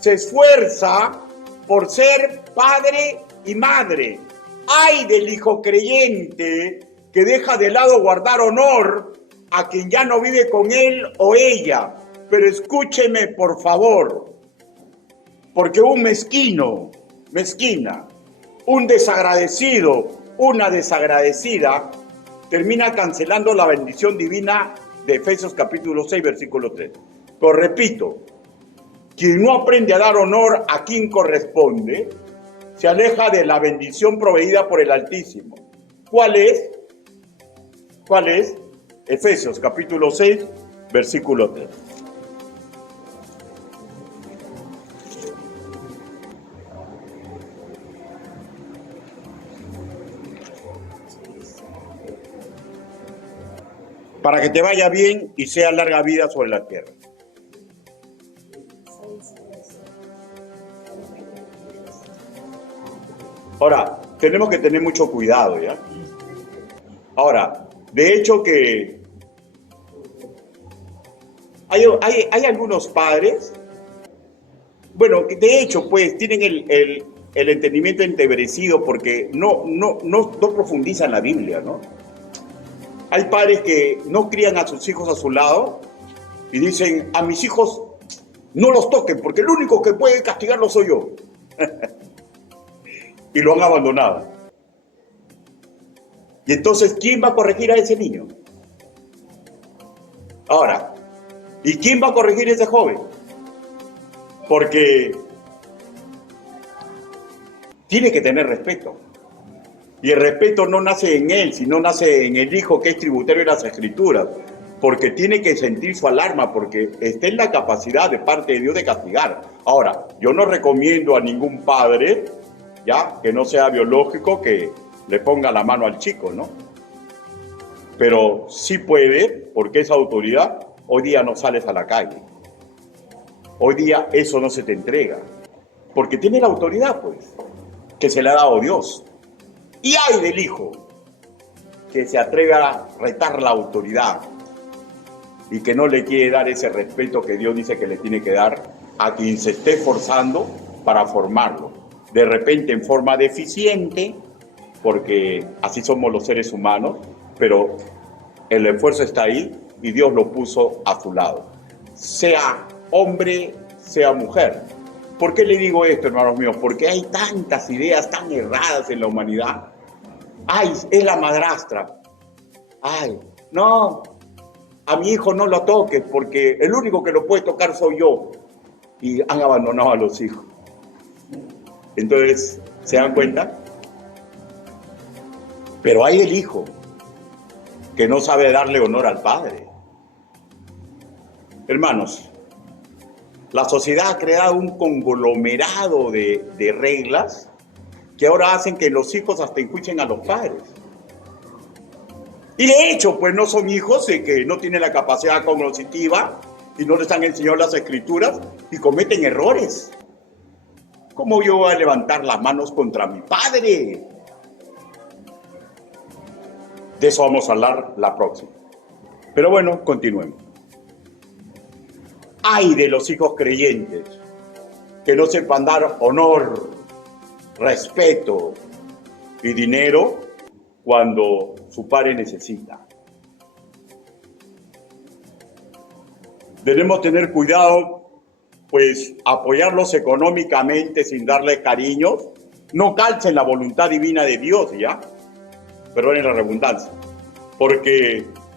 se esfuerza por ser padre y madre. Hay del hijo creyente que deja de lado guardar honor a quien ya no vive con él o ella. Pero escúcheme, por favor, porque un mezquino, mezquina, un desagradecido, una desagradecida, termina cancelando la bendición divina de Efesios capítulo 6, versículo 3. Pero repito, quien no aprende a dar honor a quien corresponde, se aleja de la bendición proveída por el Altísimo. ¿Cuál es? ¿Cuál es? Efesios capítulo 6, versículo 3. Para que te vaya bien y sea larga vida sobre la tierra. Ahora, tenemos que tener mucho cuidado, ¿ya? Ahora, de hecho que hay algunos padres, bueno, que de hecho pues tienen el entendimiento entebrecido porque no profundizan la Biblia, ¿no? Hay padres que no crían a sus hijos a su lado y dicen, a mis hijos no los toquen porque el único que puede castigarlos soy yo. Y lo han abandonado. Y entonces, ¿quién va a corregir a ese niño? Ahora, ¿y quién va a corregir a ese joven? Porque tiene que tener respeto. Y el respeto no nace en él, sino nace en el hijo que es tributario de las Escrituras. Porque tiene que sentir su alarma, porque está en la capacidad de parte de Dios de castigar. Ahora, yo no recomiendo a ningún padre, ya, que no sea biológico, que le ponga la mano al chico, ¿no? Pero sí puede, porque esa autoridad, hoy día no sales a la calle. Hoy día eso no se te entrega. Porque tiene la autoridad, pues, que se le ha dado Dios. Y hay del hijo que se atreve a retar la autoridad y que no le quiere dar ese respeto que Dios dice que le tiene que dar a quien se esté esforzando para formarlo. De repente en forma deficiente, porque así somos los seres humanos, pero el esfuerzo está ahí y Dios lo puso a su lado. Sea hombre, sea mujer. ¿Por qué le digo esto, hermanos míos? Porque hay tantas ideas tan erradas en la humanidad. Ay, es la madrastra. Ay, no, a mi hijo no lo toques porque el único que lo puede tocar soy yo. Y han abandonado a los hijos. Entonces, ¿se dan cuenta? Pero hay el hijo que no sabe darle honor al padre. Hermanos, la sociedad ha creado un conglomerado de reglas que ahora hacen que los hijos hasta enjuicien a los padres. Y de hecho, pues no son hijos de que no tienen la capacidad cognitiva y no les han enseñado las escrituras y cometen errores. ¿Cómo yo voy a levantar las manos contra mi padre? De eso vamos a hablar la próxima. Pero bueno, continuemos. Ay de los hijos creyentes que no sepan dar honor, respeto y dinero cuando su padre necesita. Debemos tener cuidado, pues apoyarlos económicamente sin darles cariños no calza en la voluntad divina de Dios, ¿ya? Perdonen la redundancia.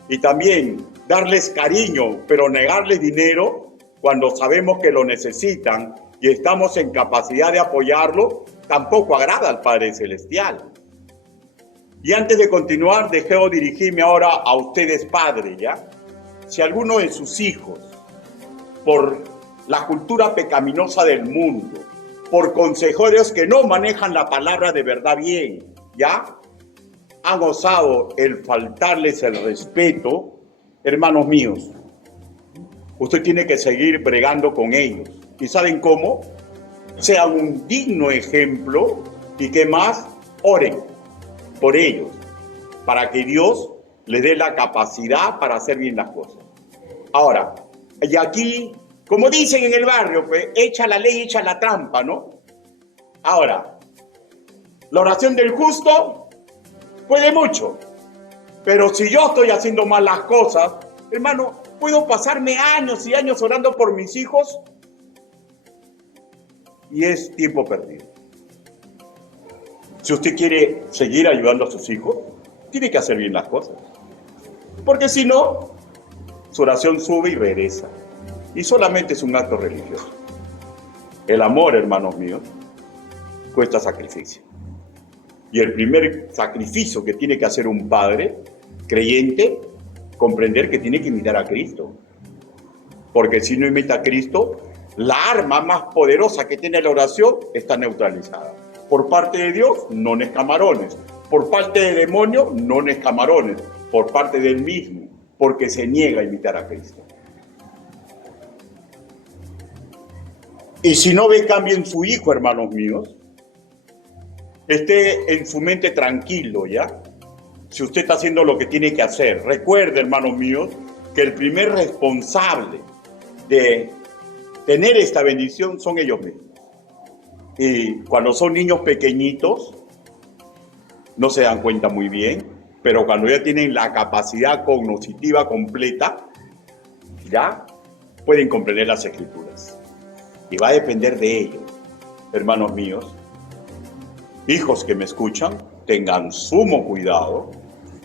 Y también darles cariño, pero negarles dinero cuando sabemos que lo necesitan y estamos en capacidad de apoyarlo, tampoco agrada al Padre Celestial. Y antes de continuar, deseo dirigirme ahora a ustedes, padres, ¿ya? Si alguno de sus hijos, por la cultura pecaminosa del mundo, por consejeros que no manejan la palabra de verdad bien, ¿ya?, han osado el faltarles el respeto, hermanos míos, usted tiene que seguir bregando con ellos. ¿Y saben cómo? Sean un digno ejemplo y que más oren por ellos, para que Dios les dé la capacidad para hacer bien las cosas. Ahora, y aquí, como dicen en el barrio, pues, echa la ley, echa la trampa, ¿no? Ahora, la oración del justo puede mucho, pero si yo estoy haciendo mal las cosas, hermano, puedo pasarme años y años orando por mis hijos y es tiempo perdido. Si usted quiere seguir ayudando a sus hijos, tiene que hacer bien las cosas, porque si no, su oración sube y regresa, y solamente es un acto religioso. El amor, hermanos míos, cuesta sacrificio. Y el primer sacrificio que tiene que hacer un padre creyente, comprender que tiene que imitar a Cristo. Porque si no imita a Cristo, la arma más poderosa que tiene la oración está neutralizada. Por parte de Dios, no es camarones. Por parte del demonio, no es camarones. Por parte del mismo, porque se niega a imitar a Cristo. Y si no ve cambio en su hijo, hermanos míos, esté en su mente tranquilo, ¿ya? Si usted está haciendo lo que tiene que hacer. Recuerde, hermanos míos, que el primer responsable de tener esta bendición son ellos mismos. Y cuando son niños pequeñitos, no se dan cuenta muy bien, pero cuando ya tienen la capacidad cognitiva completa, ya pueden comprender las Escrituras. Y va a depender de ellos, hermanos míos. Hijos que me escuchan, tengan sumo cuidado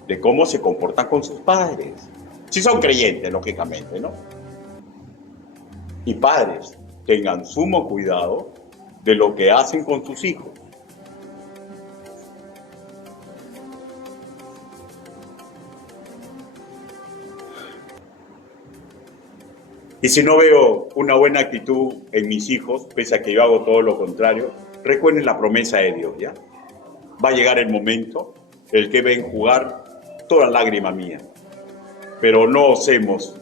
de cómo se comportan con sus padres. Si son creyentes, lógicamente, ¿no? Y padres, tengan sumo cuidado de lo que hacen con sus hijos. Y si no veo una buena actitud en mis hijos, pese a que yo hago todo lo contrario, recuerden la promesa de Dios, ¿ya? Va a llegar el momento, el que ven jugar toda lágrima mía. Pero no osemos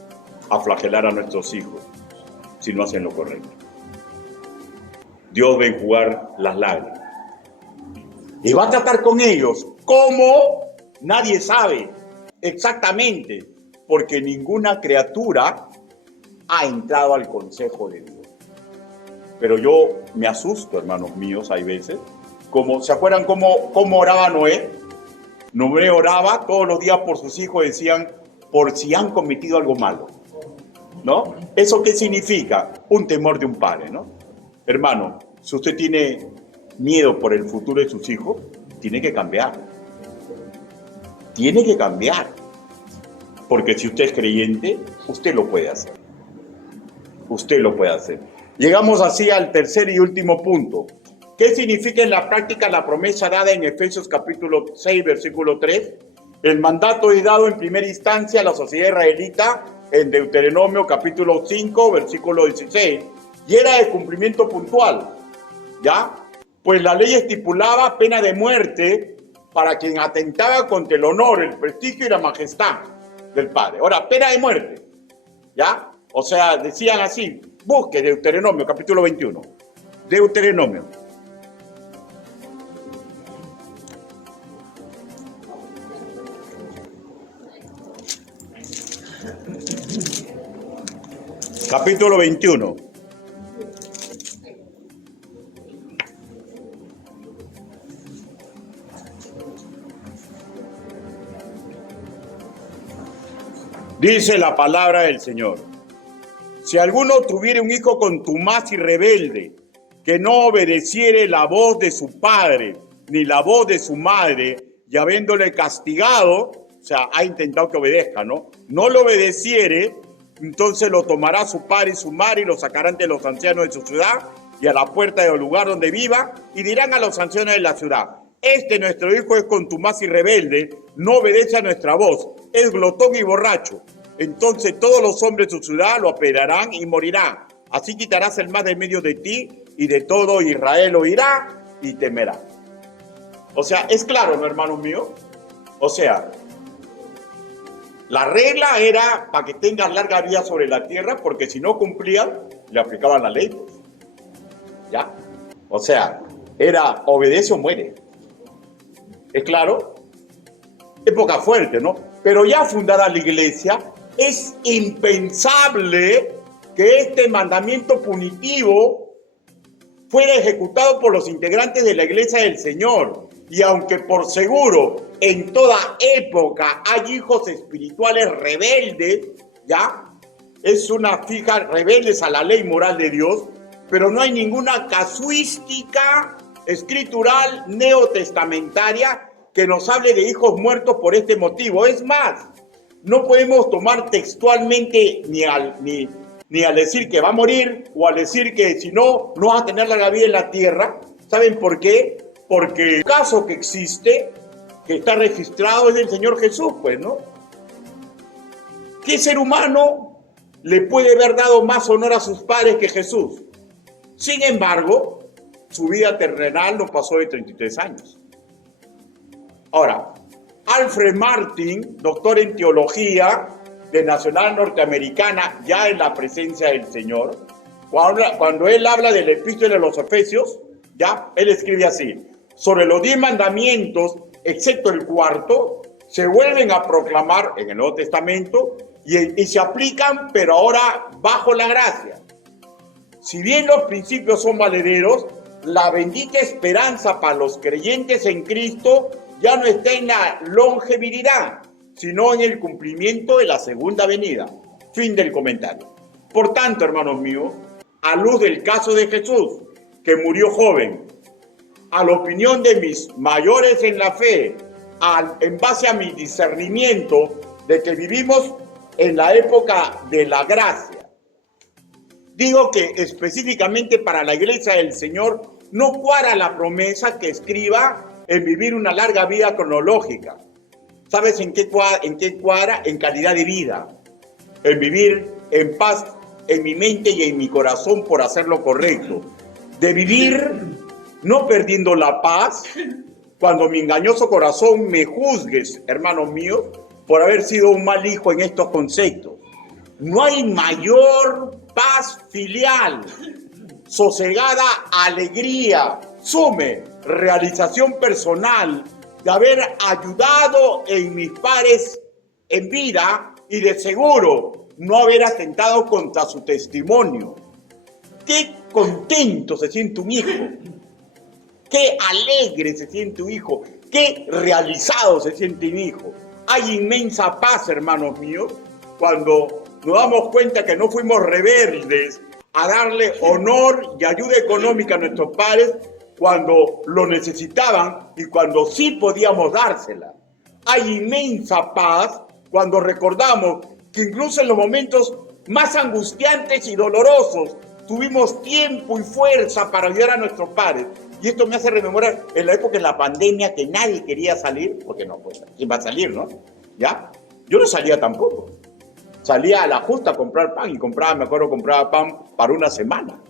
a flagelar a nuestros hijos si no hacen lo correcto. Dios ve jugar las lágrimas. Y va a tratar con ellos como nadie sabe exactamente, porque ninguna criatura ha entrado al consejo de Dios. Pero yo me asusto, hermanos míos, hay veces. ¿Se acuerdan cómo oraba Noé? Noé oraba todos los días por sus hijos, decían, por si han cometido algo malo, ¿no? ¿Eso qué significa? Un temor de un padre, ¿no? Hermano, si usted tiene miedo por el futuro de sus hijos, tiene que cambiar. Tiene que cambiar. Porque si usted es creyente, usted lo puede hacer. Usted lo puede hacer. Llegamos así al tercer y último punto. ¿Qué significa en la práctica la promesa dada en Efesios capítulo 6, versículo 3? El mandato es dado en primera instancia a la sociedad israelita en Deuteronomio capítulo 5, versículo 16, y era de cumplimiento puntual, ¿ya? Pues la ley estipulaba pena de muerte para quien atentaba contra el honor, el prestigio y la majestad del padre. Ahora, pena de muerte, ¿ya? O sea, decían así, busque Deuteronomio capítulo 21, Deuteronomio Capítulo 21. Dice la palabra del Señor: si alguno tuviere un hijo contumaz y rebelde, que no obedeciere la voz de su padre, ni la voz de su madre, y habiéndole castigado, o sea, ha intentado que obedezca, ¿no? No lo obedeciere, entonces lo tomará su padre y su madre y lo sacarán de los ancianos de su ciudad y a la puerta del lugar donde viva, y dirán a los ancianos de la ciudad: este nuestro hijo es contumaz y rebelde, no obedece a nuestra voz, es glotón y borracho. Entonces todos los hombres de su ciudad lo apedrearán y morirán. Así quitarás el mal de medio de ti, y de todo Israel oirá y temerá. O sea, es claro, ¿no, hermanos míos? O sea, la regla era para que tengan larga vida sobre la tierra, porque si no cumplían, le aplicaban la ley, pues. ¿Ya? O sea, era obedece o muere. ¿Es claro? Época fuerte, ¿no? Pero ya fundada la iglesia, es impensable que este mandamiento punitivo fuera ejecutado por los integrantes de la iglesia del Señor. Y aunque por seguro en toda época hay hijos espirituales rebeldes, ¿ya? Es una fija, rebeldes a la ley moral de Dios, pero no hay ninguna casuística escritural neotestamentaria que nos hable de hijos muertos por este motivo. Es más, no podemos tomar textualmente ni al decir que va a morir o al decir que si no, no va a tener larga vida en la tierra. ¿Saben por qué? Porque el caso que existe, que está registrado, es del Señor Jesús, pues, ¿no? ¿Qué ser humano le puede haber dado más honor a sus padres que Jesús? Sin embargo, su vida terrenal no pasó de 33 años. Ahora, Alfred Martin, doctor en teología de Nacional Norteamericana, ya en la presencia del Señor, cuando él habla del epístola de los Efesios, ya, él escribe así: sobre los 10 mandamientos, excepto el cuarto, se vuelven a proclamar en el Nuevo Testamento y se aplican, pero ahora bajo la gracia. Si bien los principios son valederos, la bendita esperanza para los creyentes en Cristo ya no está en la longevidad, sino en el cumplimiento de la segunda venida. Fin del comentario. Por tanto, hermanos míos, a luz del caso de Jesús, que murió joven, a la opinión de mis mayores en la fe, en base a mi discernimiento de que vivimos en la época de la gracia, digo que específicamente para la iglesia del Señor no cuadra la promesa que escriba en vivir una larga vida cronológica. ¿Sabes en qué cuadra? En calidad de vida, en vivir en paz en mi mente y en mi corazón por hacer lo correcto, de vivir no perdiendo la paz cuando mi engañoso corazón me juzgues, hermanos míos, por haber sido un mal hijo en estos conceptos. No hay mayor paz filial, sosegada alegría, sume, realización personal de haber ayudado en mis padres en vida y de seguro no haber atentado contra su testimonio. Qué contento se siente un hijo, qué alegre se siente un hijo, qué realizado se siente un hijo. Hay inmensa paz, hermanos míos, cuando nos damos cuenta que no fuimos rebeldes a darle honor y ayuda económica a nuestros padres cuando lo necesitaban y cuando sí podíamos dársela. Hay inmensa paz cuando recordamos que incluso en los momentos más angustiantes y dolorosos tuvimos tiempo y fuerza para ayudar a nuestros padres. Y esto me hace rememorar en la época de la pandemia que nadie quería salir, porque no, pues, ¿quién va a salir, no? ¿Ya? Yo no salía tampoco. Salía a la justa a comprar pan y compraba pan para una semana.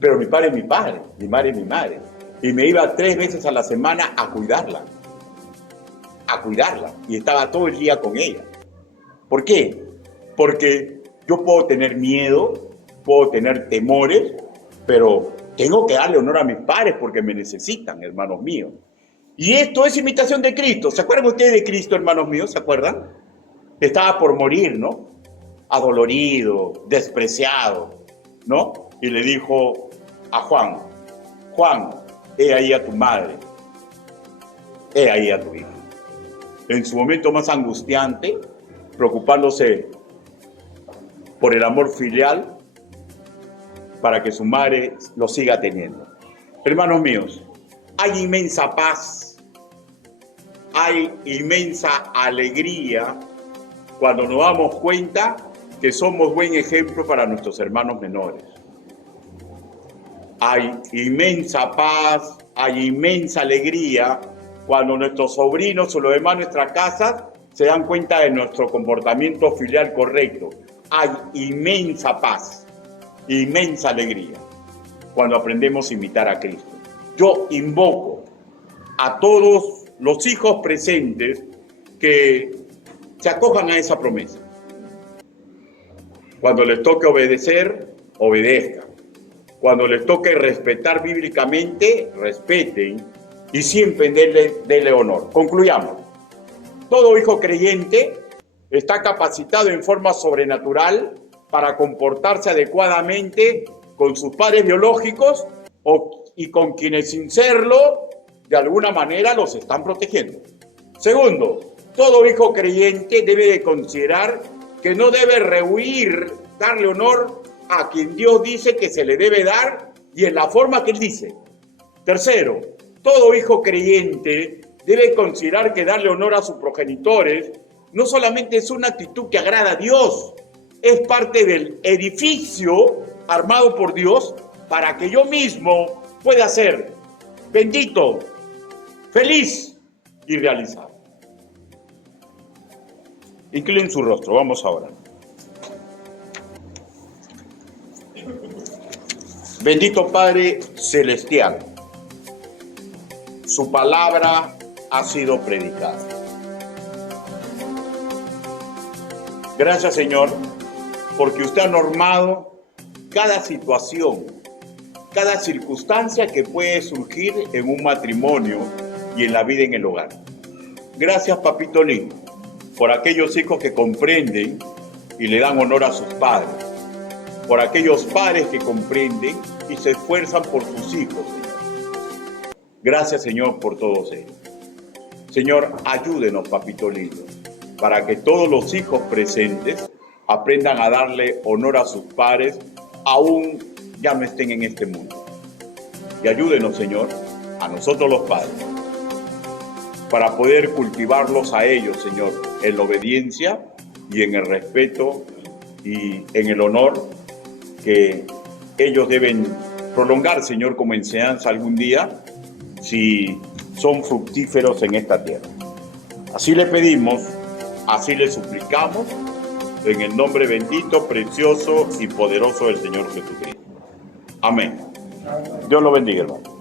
Pero mi padre es mi padre, mi madre es mi madre. Y me iba 3 veces a la semana a cuidarla. Y estaba todo el día con ella. ¿Por qué? Porque yo puedo tener miedo, puedo tener temores, pero tengo que darle honor a mis padres porque me necesitan, hermanos míos. Y esto es imitación de Cristo. ¿Se acuerdan ustedes de Cristo, hermanos míos? ¿Se acuerdan? Estaba por morir, ¿no? adolorido, despreciado, ¿no? Y le dijo a Juan, Juan, he ahí a tu madre, he ahí a tu hija. En su momento más angustiante, preocupándose por el amor filial, para que su madre lo siga teniendo. Hermanos míos, hay inmensa paz, hay inmensa alegría cuando nos damos cuenta que somos buen ejemplo para nuestros hermanos menores. Hay inmensa paz, hay inmensa alegría cuando nuestros sobrinos o los demás de nuestra casa se dan cuenta de nuestro comportamiento filial correcto. Hay inmensa paz, inmensa alegría cuando aprendemos a imitar a Cristo. Yo invoco a todos los hijos presentes que se acojan a esa promesa. Cuando les toque obedecer, obedezcan. Cuando les toque respetar bíblicamente, respeten y siempre denle honor. Concluyamos. Todo hijo creyente está capacitado en forma sobrenatural para comportarse adecuadamente con sus padres biológicos y con quienes sin serlo, de alguna manera los están protegiendo. Segundo, todo hijo creyente debe de considerar que no debe rehuir darle honor a quien Dios dice que se le debe dar y en la forma que Él dice. Tercero, todo hijo creyente debe considerar que darle honor a sus progenitores no solamente es una actitud que agrada a Dios, es parte del edificio armado por Dios para que yo mismo pueda ser bendito, feliz y realizado. Inclinen su rostro, vamos ahora. Bendito Padre Celestial, su palabra ha sido predicada. Gracias, Señor, porque usted ha normado cada situación, cada circunstancia que puede surgir en un matrimonio y en la vida en el hogar. Gracias, Papito lindo, por aquellos hijos que comprenden y le dan honor a sus padres, por aquellos padres que comprenden y se esfuerzan por sus hijos, Señor. Gracias, Señor, por todos ellos. Señor, ayúdenos, Papito lindo, para que todos los hijos presentes aprendan a darle honor a sus padres, aún ya no estén en este mundo. Y ayúdenos, Señor, a nosotros los padres, para poder cultivarlos a ellos, Señor, en la obediencia y en el respeto y en el honor que ellos deben prolongar, Señor, como enseñanza algún día, si son fructíferos en esta tierra. Así le pedimos, así le suplicamos, en el nombre bendito, precioso y poderoso del Señor Jesucristo. Amén. Dios lo bendiga, hermano.